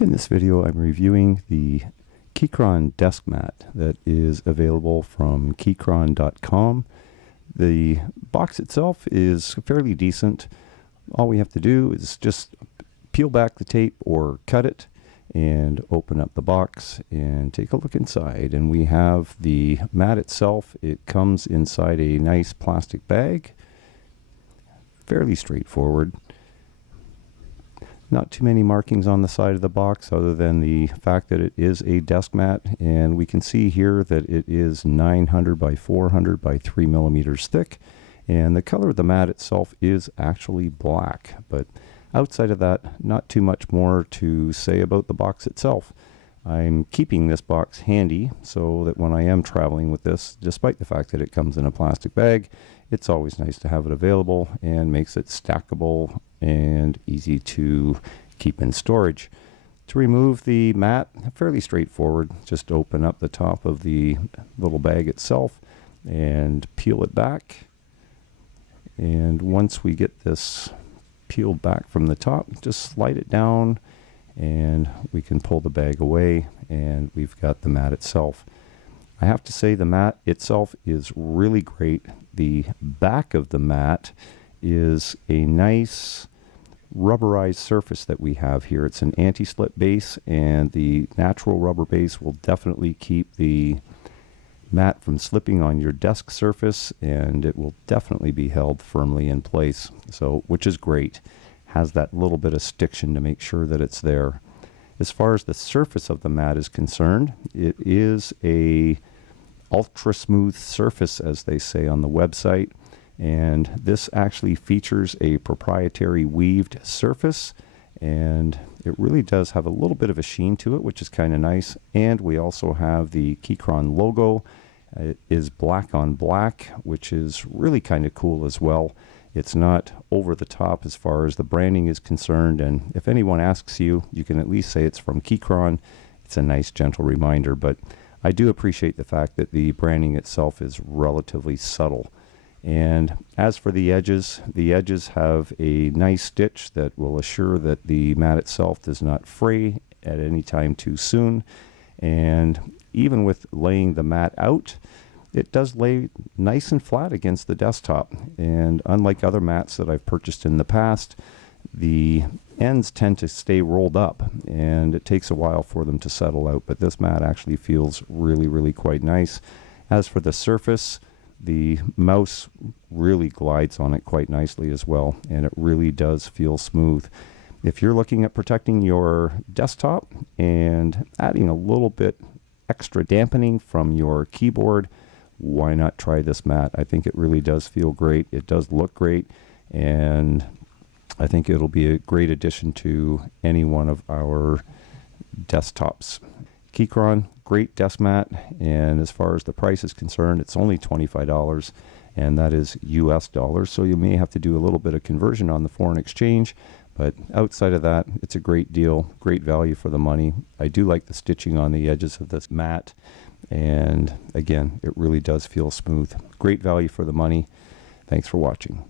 In this video, I'm reviewing the Keychron desk mat that is available from Keychron.com. The box itself is fairly decent. All we have to do is just peel back the tape or cut it and open up the box and take a look inside. And we have the mat itself. It comes inside a nice plastic bag. Fairly straightforward. Not too many markings on the side of the box other than the fact that it is a desk mat, and we can see here that it is 900 by 400 by 3 millimeters thick, and the color of the mat itself is actually black. But outside of that, not too much more to say about the box itself. I'm keeping this box handy so that when I am traveling with this, despite the fact that it comes in a plastic bag, it's always nice to have it available and makes it stackable and easy to keep in storage. To remove the mat, fairly straightforward. Just open up the top of the little bag itself and peel it back. And once we get this peeled back from the top, just slide it down and we can pull the bag away and we've got the mat itself. I have to say the mat itself is really great. The back of the mat is a nice rubberized surface that we have here. It's an anti-slip base, and the natural rubber base will definitely keep the mat from slipping on your desk surface, and it will definitely be held firmly in place, so which is great. Has that little bit of stiction to make sure that it's there. As far as the surface of the mat is concerned, it is a ultra smooth surface, as they say on the website, and this actually features a proprietary weaved surface, and it really does have a little bit of a sheen to it, which is kind of nice. And we also have the Keychron logo. It is black on black, which is really kind of cool as well. It's not over the top as far as the branding is concerned, and if anyone asks you, you can at least say it's from Keychron. It's a nice gentle reminder, but I do appreciate the fact that the branding itself is relatively subtle. And as for the edges have a nice stitch that will assure that the mat itself does not fray at any time too soon. And even with laying the mat out, it does lay nice and flat against the desktop. And unlike other mats that I've purchased in the past, the ends tend to stay rolled up and it takes a while for them to settle out. But this mat actually feels really quite nice. As for the surface, the mouse really glides on it quite nicely as well, and it really does feel smooth. If you're looking at protecting your desktop and adding a little bit extra dampening from your keyboard, why not try this mat? I think it really does feel great. It does look great, and I think it'll be a great addition to any one of our desktops. Keychron, great desk mat, and as far as the price is concerned, it's only $25, and that is US dollars, so you may have to do a little bit of conversion on the foreign exchange, but outside of that, it's a great deal, great value for the money. I do like the stitching on the edges of this mat, and again, it really does feel smooth. Great value for the money. Thanks for watching.